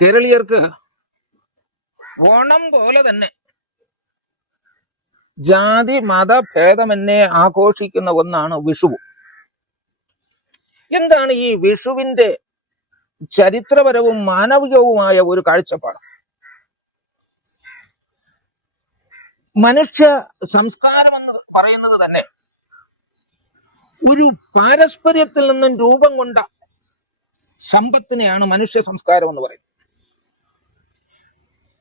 കേരളീയർക്ക് ഓണം പോലെ തന്നെ. ജാതി മത ഭേദമെന്നെ ആഘോഷിക്കുന്ന ഒന്നാണ് വിഷു. എന്താണ് ഈ വിഷുവിന്റെ ചരിത്രപരവും മാനവികവുമായ ഒരു കാഴ്ചപ്പാട്? മനുഷ്യ സംസ്കാരം എന്ന് പറയുന്നത് തന്നെ ഒരു പാരസ്പര്യത്തിൽ നിന്നും രൂപം കൊണ്ട സമ്പത്തിനെയാണ് മനുഷ്യ സംസ്കാരം എന്ന് പറയുന്നത്.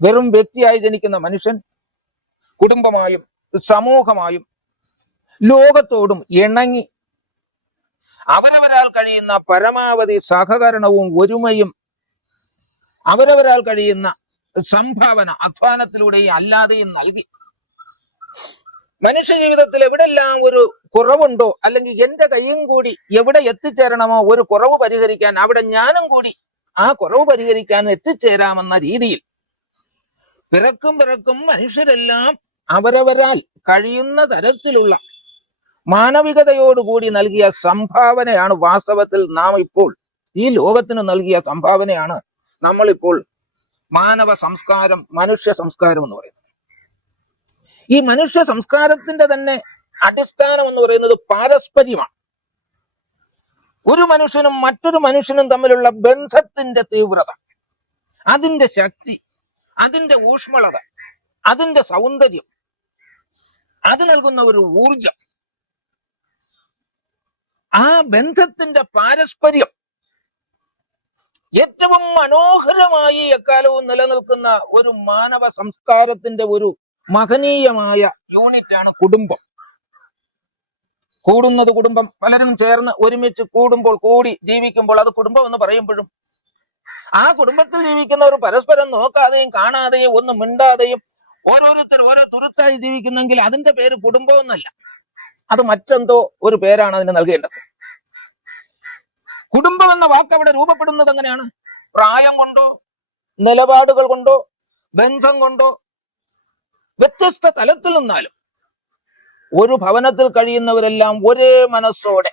വെറും വ്യക്തിയായി ജനിക്കുന്ന മനുഷ്യൻ കുടുംബമായും സമൂഹമായും ലോകത്തോടും ഇണങ്ങി അവരവരാൽ കഴിയുന്ന പരമാവധി സഹകരണവും ഒരുമയും അവരവരാൽ കഴിയുന്ന സംഭാവന അധ്വാനത്തിലൂടെയും അല്ലാതെയും നൽകി. മനുഷ്യ ജീവിതത്തിൽ എവിടെല്ലാം ഒരു കുറവുണ്ടോ അല്ലെങ്കിൽ എന്റെ കൈയും കൂടി എവിടെ എത്തിച്ചേരണമോ ഒരു കുറവ് പരിഹരിക്കാൻ അവിടെ ഞാനും കൂടി ആ കുറവ് പരിഹരിക്കാൻ എത്തിച്ചേരാമെന്ന രീതിയിൽ പിറക്കും പിറക്കും മനുഷ്യരെല്ലാം അവരവരാൽ കഴിയുന്ന തരത്തിലുള്ള മാനവികതയോടുകൂടി നൽകിയ സംഭാവനയാണ് വാസ്തവത്തിൽ നാം ഇപ്പോൾ ഈ ലോകത്തിന് നൽകിയ സംഭാവനയാണ് നമ്മളിപ്പോൾ മാനവ സംസ്കാരം മനുഷ്യ സംസ്കാരം എന്ന് പറയുന്നത്. ഈ മനുഷ്യ സംസ്കാരത്തിന്റെ തന്നെ അടിസ്ഥാനം എന്ന് പറയുന്നത് പാരസ്പര്യമാണ്. ഒരു മനുഷ്യനും മറ്റൊരു മനുഷ്യനും തമ്മിലുള്ള ബന്ധത്തിന്റെ തീവ്രത അതിന്റെ ശക്തി അതിന്റെ ഊഷ്മളത അതിന്റെ സൗന്ദര്യം അത് നൽകുന്ന ഒരു ഊർജം ആ ബന്ധത്തിന്റെ പാരസ്പര്യം ഏറ്റവും മനോഹരമായി എക്കാലവും നിലനിൽക്കുന്ന ഒരു മാനവ സംസ്കാരത്തിന്റെ ഒരു മഹനീയമായ യൂണിറ്റാണ് കുടുംബം. കൂടുന്നത് കുടുംബം പലരും ചേർന്ന് ഒരുമിച്ച് കൂടുമ്പോൾ കൂടി ജീവിക്കുമ്പോൾ അത് കുടുംബം എന്ന് പറയുമ്പോഴും ആ കുടുംബത്തിൽ ജീവിക്കുന്നവർ പരസ്പരം നോക്കാതെയും കാണാതെയും ഒന്നും മിണ്ടാതെയും ഓരോരുത്തർ ഓരോ തുറത്തായി ജീവിക്കുന്നെങ്കിൽ അതിന്റെ പേര് കുടുംബം എന്നല്ല. അത് മറ്റെന്തോ ഒരു പേരാണ് അതിന് നൽകേണ്ടത്. കുടുംബം എന്ന വാക്ക് അവിടെ രൂപപ്പെടുന്നത് എങ്ങനെയാണ്? പ്രായം കൊണ്ടോ നിലപാടുകൾ കൊണ്ടോ ബന്ധം കൊണ്ടോ വ്യത്യസ്ത തലത്തിൽ നിന്നാലും. ഒരു ഭവനത്തിൽ കഴിയുന്നവരെല്ലാം ഒരേ മനസ്സോടെ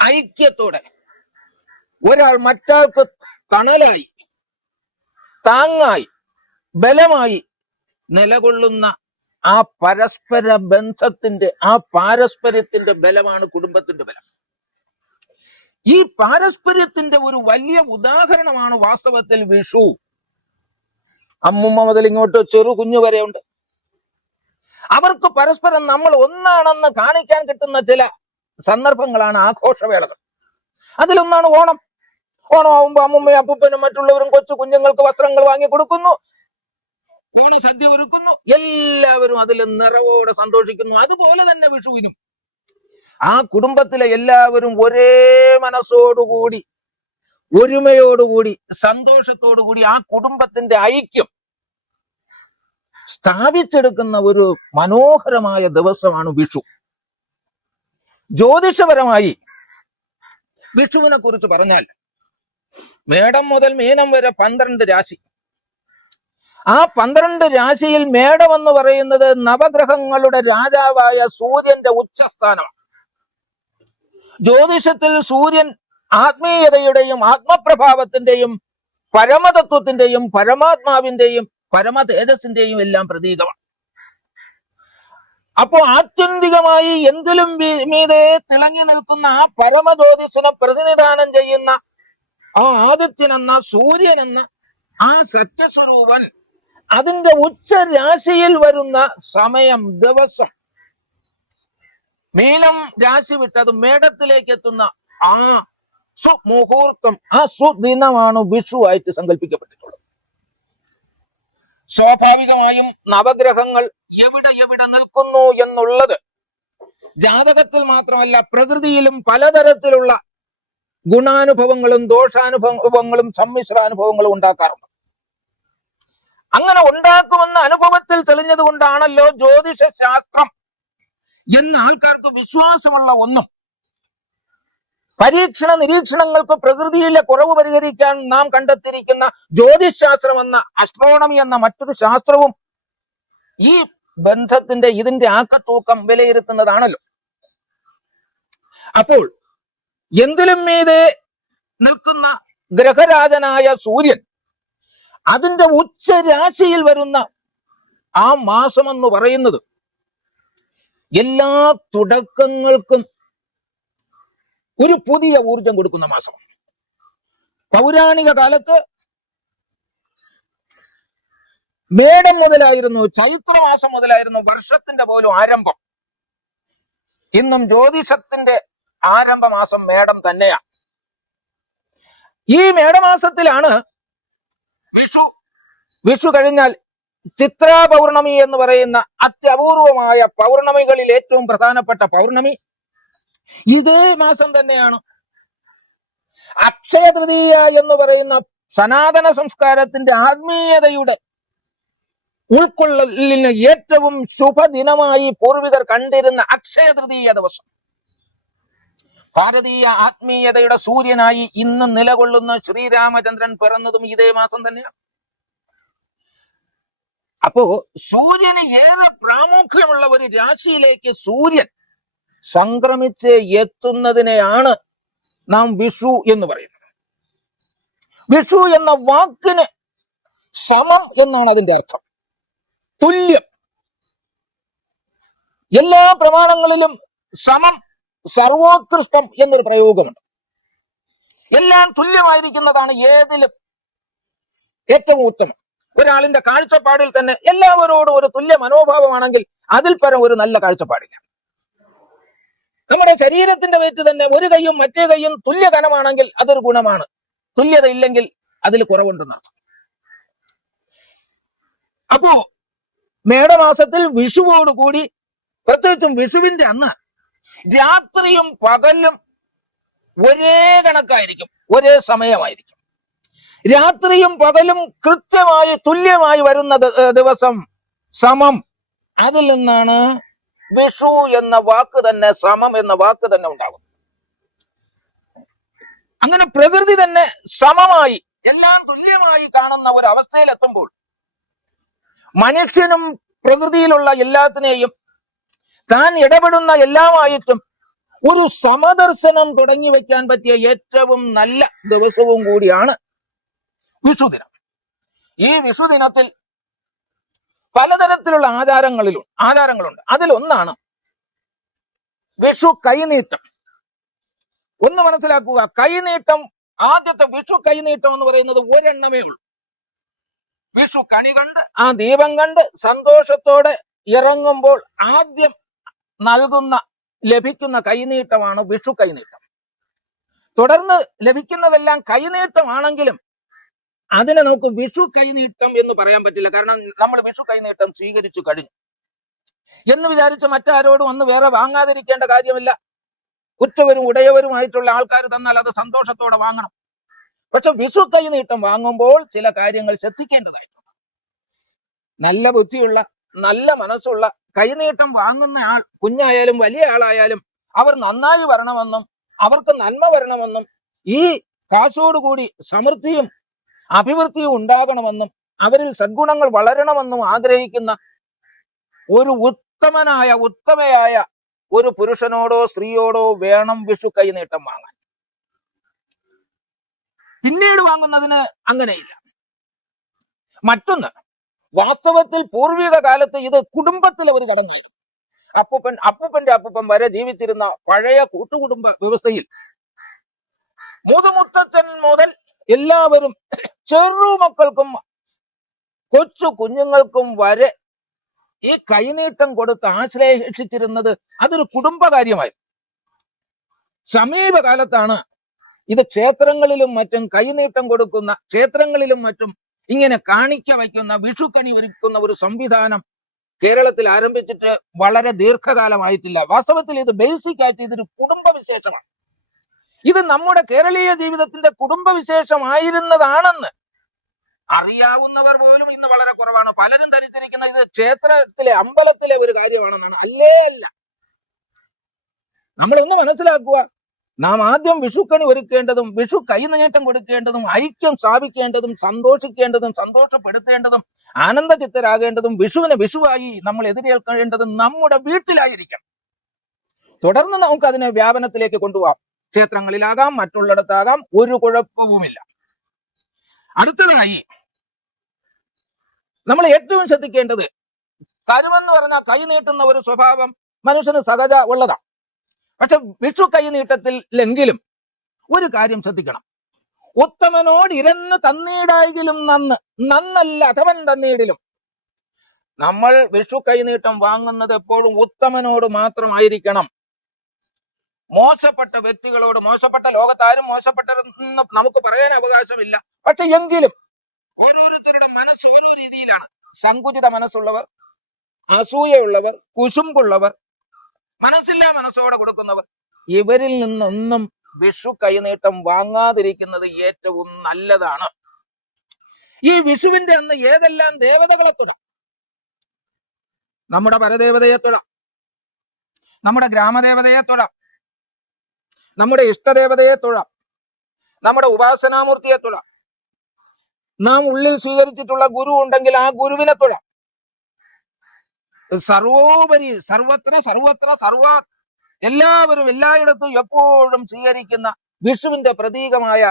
ഐക്യത്തോടെ ഒരാൾ മറ്റാൾക്ക് തണലായി താങ്ങായി ബലമായി നിലകൊള്ളുന്ന ആ പരസ്പര ബന്ധത്തിന്റെ ആ പാരസ്പര്യത്തിന്റെ ബലമാണ് കുടുംബത്തിന്റെ ബലം. ഈ പാരസ്പര്യത്തിന്റെ ഒരു വലിയ ഉദാഹരണമാണ് വാസ്തവത്തിൽ വിഷു. അമ്മുമ്മ മുതൽ ഇങ്ങോട്ട് ചെറു കുഞ്ഞു വരെ ഉണ്ട് അവർക്ക് പരസ്പരം നമ്മൾ ഒന്നാണെന്ന് കാണിക്കാൻ കിട്ടുന്ന ചില സന്ദർഭങ്ങളാണ് ആഘോഷവേളകൾ. അതിലൊന്നാണ് ഓണം. ഓണം ആവുമ്പോ അമ്മുമ്മയും അപ്പൂപ്പനും മറ്റുള്ളവരും കൊച്ചു കുഞ്ഞുങ്ങൾക്ക് വസ്ത്രങ്ങൾ വാങ്ങി കൊടുക്കുന്നു. ഓണ സദ്യ ഒരുക്കുന്നു. എല്ലാവരും അതിൽ നിറവോടെ സന്തോഷിക്കുന്നു. അതുപോലെ തന്നെ വിഷുവിനും. ആ കുടുംബത്തിലെ എല്ലാവരും ഒരേ മനസ്സോടുകൂടി ഒരുമയോടുകൂടി സന്തോഷത്തോടുകൂടി ആ കുടുംബത്തിന്റെ ഐക്യം സ്ഥാപിച്ചെടുക്കുന്ന ഒരു മനോഹരമായ ദിവസമാണ് വിഷു. ജ്യോതിഷപരമായി വിഷുവിനെ കുറിച്ച് പറഞ്ഞാൽ മേടം മുതൽ മീനം വരെ പന്ത്രണ്ട് രാശി. ആ പന്ത്രണ്ട് രാശിയിൽ മേടം എന്ന് പറയുന്നത് നവഗ്രഹങ്ങളുടെ രാജാവായ സൂര്യന്റെ ഉച്ചസ്ഥാനമാണ്. ജ്യോതിഷത്തിൽ സൂര്യൻ ആത്മീയതയുടെയും ആത്മപ്രഭാവത്തിന്റെയും പരമതത്വത്തിന്റെയും പരമാത്മാവിന്റെയും പരമതേജസിന്റെയും എല്ലാം പ്രതീകമാണ്. അപ്പോ ആത്യന്തികമായി എന്തിലും മീതെ തിളങ്ങി നിൽക്കുന്ന ആ പരമജ്യോതിഷനെ പ്രതിനിധാനം ചെയ്യുന്ന ആ ആദിത്യൻ സൂര്യനെന്ന ആ സത്യസ്വരൂപൻ അതിന്റെ ഉച്ച രാശിയിൽ വരുന്ന സമയം ദിവസം. മീനം രാശി വിട്ടത് മേടത്തിലേക്ക് എത്തുന്ന ആ സുമുഹൂർത്തം ആ സുദിനമാണ് വിഷു ആയിട്ട് സങ്കല്പിക്കപ്പെട്ടിട്ടുള്ളത്. സ്വാഭാവികമായും നവഗ്രഹങ്ങൾ എവിടെ എവിടെ നിൽക്കുന്നു എന്നുള്ളത് ജാതകത്തിൽ മാത്രമല്ല പ്രകൃതിയിലും പലതരത്തിലുള്ള ഗുണാനുഭവങ്ങളും ദോഷാനുഭവങ്ങളും സമ്മിശ്രാനുഭവങ്ങളും ഉണ്ടാക്കാറുണ്ട്. അങ്ങനെ ഉണ്ടാക്കുമെന്ന അനുഭവത്തിൽ തെളിഞ്ഞത് കൊണ്ടാണല്ലോ ജ്യോതിഷ ശാസ്ത്രം എന്ന ആൾക്കാർക്ക് വിശ്വാസമുള്ള ഒന്നും. പരീക്ഷണ നിരീക്ഷണങ്ങൾക്ക് പ്രകൃതിയിലെ കുറവ് പരിഹരിക്കാൻ നാം കണ്ടെത്തിയിരിക്കുന്ന ജ്യോതിശാസ്ത്രം എന്ന അസ്ട്രോണമി എന്ന മറ്റൊരു ശാസ്ത്രവും ഈ ബന്ധത്തിന്റെ ഇതിന്റെ ആക്കത്തൂക്കം വിലയിരുത്തുന്നതാണല്ലോ. അപ്പോൾ എന്തിലും മീതെ നിൽക്കുന്ന ഗ്രഹരാജനായ സൂര്യൻ അതിന്റെ ഉച്ചരാശിയിൽ വരുന്ന ആ മാസം എന്ന് പറയുന്നത് എല്ലാ തുടക്കങ്ങൾക്കും ഒരു പുതിയ ഊർജം കൊടുക്കുന്ന മാസമാണ്. പൗരാണിക കാലത്ത് മേടം മുതലായിരുന്നു ചൈത്രമാസം മുതലായിരുന്നു വർഷത്തിന്റെ പോലും ആരംഭം. ഇന്നും ജ്യോതിഷത്തിന്റെ ആരംഭ മാസം മേടം തന്നെയാണ് ഈ മേടമാസത്തിലാണ് വിഷു. വിഷു കഴിഞ്ഞാൽ ചിത്രാ പൗർണമി എന്ന് പറയുന്ന അത്യപൂർവമായ പൗർണമികളിൽ ഏറ്റവും പ്രധാനപ്പെട്ട പൗർണമി. ഇതേ മാസം തന്നെയാണ്. അക്ഷയ തൃതീയ എന്ന് പറയുന്ന സനാതന സംസ്കാരത്തിന്റെ ആത്മീയതയുടെ ഉൾക്കൊള്ളലിന് ഏറ്റവും ശുഭദിനമായി പൂർവികർ കണ്ടിരുന്ന അക്ഷയ തൃതീയ ദിവസം. ഭാരതീയ ആത്മീയതയുടെ സൂര്യനായി ഇന്ന് നിലകൊള്ളുന്ന ശ്രീരാമചന്ദ്രൻ പിറന്നതും ഇതേ മാസം തന്നെയാണ്. അപ്പോ സൂര്യന് ഏറെ പ്രാമുഖ്യമുള്ള ഒരു രാശിയിലേക്ക് സൂര്യൻ സംക്രമിച്ച് എത്തുന്നതിനെയാണ് നാം വിഷു എന്ന് പറയുന്നത്. വിഷു എന്ന വാക്കിന് സമം എന്നാണ് അതിന്റെ അർത്ഥം. തുല്യം. എല്ലാ പ്രമാണങ്ങളിലും സമം സർവോത്കൃഷ്ടം എന്നൊരു പ്രയോഗമുണ്ട്. എല്ലാം തുല്യമായിരിക്കുന്നതാണ് ഏതിലും ഏറ്റവും ഉത്തമം. ഒരാളിന്റെ കാഴ്ചപ്പാടിൽ തന്നെ എല്ലാവരോടും ഒരു തുല്യ മനോഭാവമാണെങ്കിൽ അതിൽ പരം ഒരു നല്ല കാഴ്ചപ്പാടില്ല. നമ്മുടെ ശരീരത്തിന്റെ വെച്ച് തന്നെ ഒരു കൈയും മറ്റേ കൈയും തുല്യ കനമാണെങ്കിൽ അതൊരു ഗുണമാണ്. തുല്യത ഇല്ലെങ്കിൽ അതിൽ കുറവുണ്ടെന്നാണ് അപ്പോ മേടമാസത്തിൽ വിഷുവോടുകൂടി പ്രത്യേകിച്ചും വിഷുവിന്റെ അന്ന് രാത്രിയും പകലും ഒരേ കണക്കായിരിക്കും ഒരേ സമയമായിരിക്കും. രാത്രിയും പകലും കൃത്യമായി തുല്യമായി വരുന്ന ദിവസം സമം. അതിൽ നിന്നാണ് വിഷു എന്ന വാക്ക് തന്നെ സമം എന്ന വാക്ക് തന്നെ ഉണ്ടാകുന്നത്. അങ്ങനെ പ്രകൃതി തന്നെ സമമായി എല്ലാം തുല്യമായി കാണുന്ന ഒരു അവസ്ഥയിലെത്തുമ്പോൾ മനുഷ്യനും പ്രകൃതിയിലുള്ള എല്ലാത്തിനെയും താൻ ഇടപെടുന്ന എല്ലാമായിട്ടും ഒരു സമദർശനം തുടങ്ങി വെക്കാൻ പറ്റിയ ഏറ്റവും നല്ല ദിവസവും കൂടിയാണ് വിഷുദിനം. ഈ വിഷുദിനത്തിൽ പലതരത്തിലുള്ള ആചാരങ്ങളിലും ആചാരങ്ങളുണ്ട്. അതിലൊന്നാണ് വിഷു കൈനീട്ടം. ഒന്ന് മനസ്സിലാക്കുക കൈനീട്ടം ആദ്യത്തെ വിഷു കൈനീട്ടം എന്ന് പറയുന്നത് ഒരെണ്ണമേ ഉള്ളൂ. വിഷു കണി കണ്ട് ആ ദീപം കണ്ട് സന്തോഷത്തോടെ ഇറങ്ങുമ്പോൾ ആദ്യം നൽകുന്ന ലഭിക്കുന്ന കൈനീട്ടമാണ് വിഷു കൈനീട്ടം. തുടർന്ന് ലഭിക്കുന്നതെല്ലാം കൈനീട്ടമാണെങ്കിലും അതിനെ നമുക്ക് വിഷു കൈനീട്ടം എന്ന് പറയാൻ പറ്റില്ല. കാരണം നമ്മൾ വിഷു കൈനീട്ടം സ്വീകരിച്ചു കഴിഞ്ഞു. എന്ന് വിചാരിച്ച് മറ്റാരോടും ഒന്ന് വേറെ വാങ്ങാതിരിക്കേണ്ട കാര്യമില്ല. ഉറ്റവരും ഉടയവരുമായിട്ടുള്ള ആൾക്കാർ തന്നാൽ അത് സന്തോഷത്തോടെ വാങ്ങണം. പക്ഷെ വിഷു കൈനീട്ടം വാങ്ങുമ്പോൾ ചില കാര്യങ്ങൾ ശ്രദ്ധിക്കേണ്ടതായിട്ടുണ്ട്. നല്ല ബുദ്ധിയുള്ള നല്ല മനസ്സുള്ള കൈനീട്ടം വാങ്ങുന്ന ആൾ കുഞ്ഞായാലും വലിയ ആളായാലും അവർ നന്നായി വരണമെന്നും അവർക്ക് നന്മ വരണമെന്നും ഈ കാശോടുകൂടി സമൃദ്ധിയും അഭിവൃദ്ധിയും ഉണ്ടാകണമെന്നും അവരിൽ സദ്ഗുണങ്ങൾ വളരണമെന്നും ആഗ്രഹിക്കുന്ന ഒരു ഉത്തമനായ ഉത്തമയായ ഒരു പുരുഷനോടോ സ്ത്രീയോടോ വേണം വിഷു കൈനീട്ടം വാങ്ങാൻ. പിന്നീട് വാങ്ങുന്നതിന് അങ്ങനെയില്ല. മറ്റൊന്ന് വാസ്തവത്തിൽ പൂർവിക കാലത്ത് ഇത് കുടുംബത്തിലെ ഒരു ചടങ്ങാണ് അപ്പൂപ്പൻ അപ്പൂപ്പന്റെ അപ്പൂപ്പൻ വരെ ജീവിച്ചിരുന്ന പഴയ കൂട്ടുകുടുംബ വ്യവസ്ഥയിൽ മുതുമുത്തച്ഛൻ മുതൽ എല്ലാവരും ചെറു മക്കൾക്കും കൊച്ചു കുഞ്ഞുങ്ങൾക്കും വരെ ഈ കൈനീട്ടം കൊടുത്ത് ആശ്ലേഷിച്ചിരുന്നത് അതൊരു കുടുംബകാര്യമായി സമീപകാലത്താണ് ഇത് ക്ഷേത്രങ്ങളിലും മറ്റും കൈനീട്ടം കൊടുക്കുന്ന ക്ഷേത്രങ്ങളിലും മറ്റും ഇങ്ങനെ കാണിക്ക വയ്ക്കുന്ന വിഷുക്കണി ഒരുക്കുന്ന ഒരു സംവിധാനം കേരളത്തിൽ ആരംഭിച്ചിട്ട് വളരെ ദീർഘകാലമായിട്ടില്ല. വാസ്തവത്തിൽ ഇത് ബേസിക് ആയിട്ട് ഇതൊരു കുടുംബ വിശേഷമാണ് ഇത് നമ്മുടെ കേരളീയ ജീവിതത്തിന്റെ കുടുംബ വിശേഷമായിരുന്നതാണെന്ന് അറിയാവുന്നവർ പോലും ഇന്ന് വളരെ കുറവാണ്. പലരും ധരിച്ചിരിക്കുന്ന ഇത് ക്ഷേത്രത്തിലെ അമ്പലത്തിലെ ഒരു കാര്യമാണെന്നാണ്. അല്ലേ അല്ല. നമ്മളൊന്ന് മനസ്സിലാക്കുക. നാം ആദ്യം വിഷുക്കണി ഒരുക്കേണ്ടതും വിഷു കൈനീട്ടം കൊടുക്കേണ്ടതും ഐക്യം സ്ഥാപിക്കേണ്ടതും സന്തോഷിക്കേണ്ടതും സന്തോഷപ്പെടുത്തേണ്ടതും ആനന്ദചിത്തരാകേണ്ടതും വിഷുവിനെ വിഷുവായി നമ്മൾ എതിരേൽക്കേണ്ടതും നമ്മുടെ വീട്ടിലായിരിക്കണം. തുടർന്ന് നമുക്ക് അതിനെ വ്യാപനത്തിലേക്ക് കൊണ്ടുപോകാം ക്ഷേത്രങ്ങളിലാകാം മറ്റുള്ളിടത്താകാം ഒരു കുഴപ്പവുമില്ല. അടുത്തതായി നമ്മൾ ഏറ്റവും ശ്രദ്ധിക്കേണ്ടത് കരുമെന്ന് പറഞ്ഞാൽ കൈ നീട്ടുന്ന ഒരു സ്വഭാവം മനുഷ്യന് സഹജ ഉള്ളതാണ്. പക്ഷെ വിഷു കൈനീട്ടത്തിൽ നീട്ടത്തിലെങ്കിലും ഒരു കാര്യം ശ്രദ്ധിക്കണം. ഉത്തമനോട് ഇരന്ന് തന്നീടായെങ്കിലും നന്ന് നന്നല്ല അഥവൻ തന്നീടിലും. നമ്മൾ വിഷു കൈനീട്ടം വാങ്ങുന്നത് എപ്പോഴും ഉത്തമനോട് മാത്രമായിരിക്കണം. മോശപ്പെട്ട വ്യക്തികളോട് മോശപ്പെട്ട ലോകത്താരും മോശപ്പെട്ടതെന്ന് നമുക്ക് പറയാൻ അവകാശമില്ല. പക്ഷെ എങ്കിലും ഓരോരുത്തരുടെ മനസ്സ് ഓരോ രീതിയിലാണ്. സങ്കുചിത മനസ്സുള്ളവർ അസൂയയുള്ളവർ കുശുമ്പുള്ളവർ മനസ്സില്ലാ മനസ്സോടെ കൊടുക്കുന്നവർ. ഇവരിൽ നിന്നൊന്നും വിഷു കൈനീട്ടം വാങ്ങാതിരിക്കുന്നത് ഏറ്റവും നല്ലതാണ്. ഈ വിഷുവിന്റെ അന്ന് ഏതെല്ലാം ദേവതകളെ തൊടാം? നമ്മുടെ പരദേവതയെ തൊടാം. നമ്മുടെ ഗ്രാമദേവതയെ തൊടാം. നമ്മുടെ ഇഷ്ടദേവതയെ തൊഴാം നമ്മുടെ ഉപാസനാമൂർത്തിയെ തൊഴാം നാം ഉള്ളിൽ സ്വീകരിച്ചിട്ടുള്ള ഗുരു ഉണ്ടെങ്കിൽ ആ ഗുരുവിനെ തൊഴാം സർവോപരി സർവത്ര സർവത്ര സർവ എല്ലാവരും എല്ലായിടത്തും എപ്പോഴും സ്വീകരിക്കുന്ന വിഷുവിന്റെ പ്രതീകമായ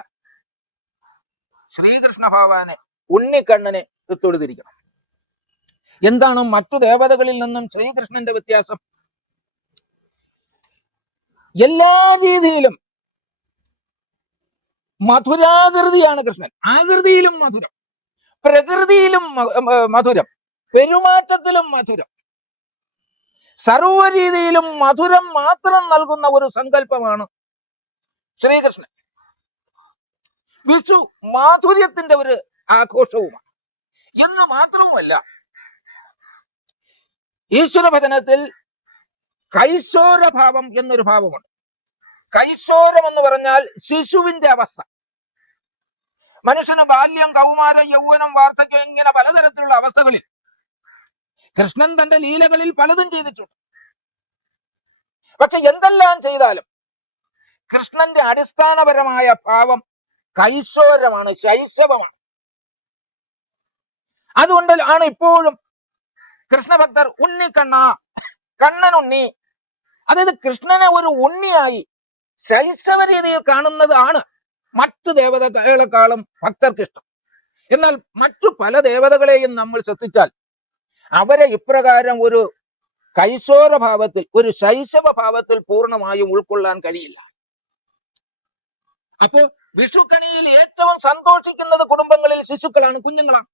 ശ്രീകൃഷ്ണ ഭഗവാനെ ഉണ്ണിക്കണ്ണനെ തൊഴുതിരിക്കണം എന്താണ് മറ്റു ദേവതകളിൽ നിന്നും ശ്രീകൃഷ്ണന്റെ വ്യത്യാസം? എല്ലാ രീതിയിലും മധുരാകൃതിയാണ് കൃഷ്ണൻ. ആകൃതിയിലും മധുരം പ്രകൃതിയിലും മധുരം പെരുമാറ്റത്തിലും മധുരം. സർവ രീതിയിലും മധുരം മാത്രം നൽകുന്ന ഒരു സങ്കല്പമാണ് ശ്രീകൃഷ്ണൻ. വിഷു മാധുര്യത്തിന്റെ ഒരു ആഘോഷവുമാണ്. എന്ന് മാത്രവുമല്ല ഈശ്വര ഭജനത്തിൽ കൈശോരഭാവം എന്നൊരു ഭാവമുണ്ട്. കൈശോരം എന്ന് പറഞ്ഞാൽ ശിശുവിന്റെ അവസ്ഥ. മനുഷ്യന് ബാല്യം കൗമാരം യൗവനം വാർദ്ധക്യം ഇങ്ങനെ പലതരത്തിലുള്ള അവസ്ഥകളിൽ കൃഷ്ണൻ തന്റെ ലീലകളിൽ പലതും ചെയ്തിട്ടുണ്ട്. പക്ഷെ എന്തെല്ലാം ചെയ്താലും കൃഷ്ണന്റെ അടിസ്ഥാനപരമായ ഭാവം കൈശോരമാണ് ശൈശവമാണ്. അതുകൊണ്ട് ആണ് ഇപ്പോഴും കൃഷ്ണഭക്തർ ഉണ്ണിക്കണ്ണ കണ്ണനുണ്ണി അതായത് കൃഷ്ണനെ ഒരു ഉണ്ണിയായി ശൈശവ രീതിയിൽ കാണുന്നതാണ് മറ്റു ദേവതകളെക്കാളും ഭക്തർക്ക് ഇഷ്ടം എന്നാൽ മറ്റു പല ദേവതകളെയും നമ്മൾ ശ്രദ്ധിച്ചാൽ അവരെ ഇപ്രകാരം ഒരു കൈശോര ഭാവത്തിൽ ഒരു ശൈശവ ഭാവത്തിൽ പൂർണമായും ഉൾക്കൊള്ളാൻ കഴിയില്ല. അപ്പോ വിഷുക്കണിയിൽ ഏറ്റവും സന്തോഷിക്കുന്നത് കുടുംബങ്ങളിൽ ശിശുക്കളാണ് കുഞ്ഞുങ്ങളാണ്.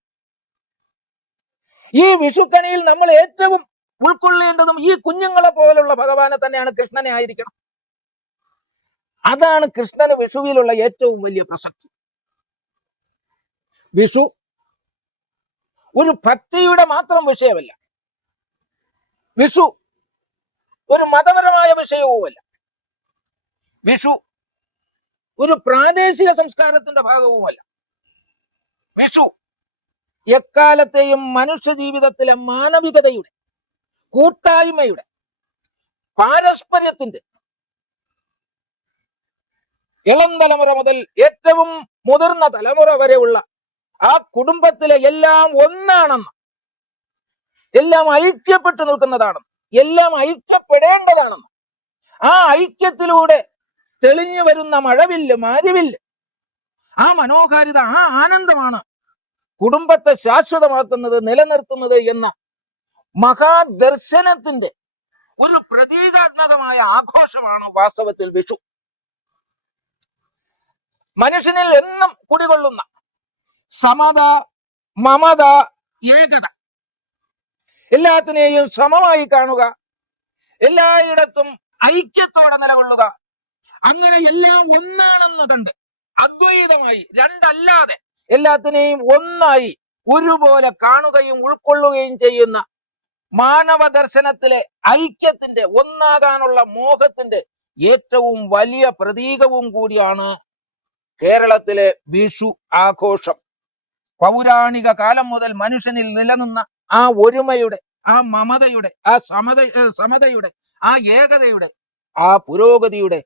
ഈ വിഷുക്കണിയിൽ നമ്മൾ ഏറ്റവും ഉൾക്കൊള്ളേണ്ടതും ഈ കുഞ്ഞുങ്ങളെ പോലുള്ള ഭഗവാനെ തന്നെയാണ് കൃഷ്ണനെ ആയിരിക്കണം. അതാണ് കൃഷ്ണന് വിഷുവിലുള്ള ഏറ്റവും വലിയ പ്രസക്തി. വിഷു ഒരു ഭക്തിയുടെ മാത്രം വിഷയമല്ല. വിഷു ഒരു മതപരമായ വിഷയവുമല്ല. വിഷു ഒരു പ്രാദേശിക സംസ്കാരത്തിന്റെ ഭാഗവുമല്ല. വിഷു എക്കാലത്തെയും മനുഷ്യ ജീവിതത്തിലെ മാനവികതയുടെ കൂട്ടായ്മയുടെ പാരസ്പര്യത്തിന്റെ ഇളം തലമുറ മുതൽ ഏറ്റവും മുതിർന്ന തലമുറ വരെയുള്ള ആ കുടുംബത്തിലെ എല്ലാം ഒന്നാണെന്ന്. എല്ലാം ഐക്യപ്പെട്ടു നിൽക്കുന്നതാണെന്ന്. എല്ലാം ഐക്യപ്പെടേണ്ടതാണെന്ന്. ആ ഐക്യത്തിലൂടെ തെളിഞ്ഞു വരുന്ന മഴവില്ല് മാരിവില്ല് ആ മനോഹാരിത ആ ആനന്ദമാണ് കുടുംബത്തെ ശാശ്വതമാക്കുന്നത് നിലനിർത്തുന്നത് എന്ന മഹാദർശനത്തിന്റെ ഒരു പ്രതീകാത്മകമായ ആഘോഷമാണ് വാസ്തവത്തിൽ വിഷു. മനുഷ്യനിൽ എന്നും കുടികൊള്ളുന്ന സമത മമത ഏകത. എല്ലാത്തിനെയും സമമായി കാണുക. എല്ലായിടത്തും ഐക്യത്തോടെ നിലകൊള്ളുക. അങ്ങനെ എല്ലാം ഒന്നാണെന്ന് കണ്ട് അദ്വൈതമായി രണ്ടല്ലാതെ എല്ലാത്തിനെയും ഒന്നായി ഒരുപോലെ കാണുകയും ഉൾക്കൊള്ളുകയും ചെയ്യുന്ന മാനവ ദർശനത്തിലെ ഐക്യത്തിന്റെ ഒന്നാകാനുള്ള മോഹത്തിന്റെ ഏറ്റവും വലിയ പ്രതീകവും കൂടിയാണ് കേരളത്തിലെ വിഷു ആഘോഷം. പൗരാണിക കാലം മുതൽ മനുഷ്യനിൽ നിലനിന്ന ആ ഒരുമയുടെ ആ മമതയുടെ ആ സമത സമതയുടെ ആ ഏകതയുടെ ആ പുരോഗതിയുടെ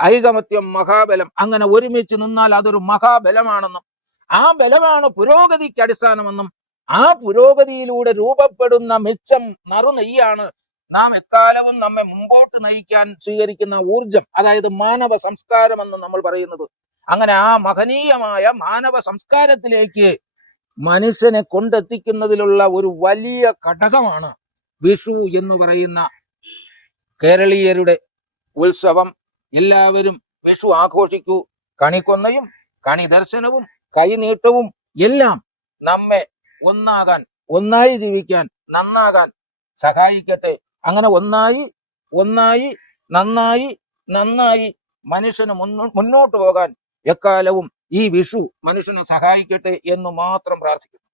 ഐകമത്യം മഹാബലം അങ്ങനെ ഒരുമിച്ച് നിന്നാൽ അതൊരു മഹാബലമാണെന്നും ആ ബലമാണ് പുരോഗതിക്ക് അടിസ്ഥാനമെന്നും ആ പുരോഗതിയിലൂടെ രൂപപ്പെടുന്ന മിച്ചം നറുനെയ്യാണ് നാം എക്കാലവും നമ്മെ മുമ്പോട്ട് നയിക്കാൻ സ്വീകരിക്കുന്ന ഊർജം അതായത് മാനവ സംസ്കാരം എന്ന് നമ്മൾ പറയുന്നത്. അങ്ങനെ ആ മഹനീയമായ മാനവ സംസ്കാരത്തിലേക്ക് മനുഷ്യനെ കൊണ്ടെത്തിക്കുന്നതിലുള്ള ഒരു വലിയ ഘടകമാണ് വിഷു എന്ന് പറയുന്ന കേരളീയരുടെ ഉത്സവം. എല്ലാവരും വിഷു ആഘോഷിക്കൂ. കണിക്കൊന്നയും കണി ദർശനവും കൈനീട്ടവും എല്ലാം നമ്മെ ഒന്നാകാൻ ഒന്നായി ജീവിക്കാൻ നന്നാകാൻ സഹായിക്കട്ടെ. അങ്ങനെ ഒന്നായി ഒന്നായി നന്നായി നന്നായി മനുഷ്യന് മുന്നോ- മുന്നോട്ട് പോകാൻ എക്കാലവും ഈ വിഷു മനുഷ്യനെ സഹായിക്കട്ടെ എന്ന് മാത്രം പ്രാർത്ഥിക്കുന്നു.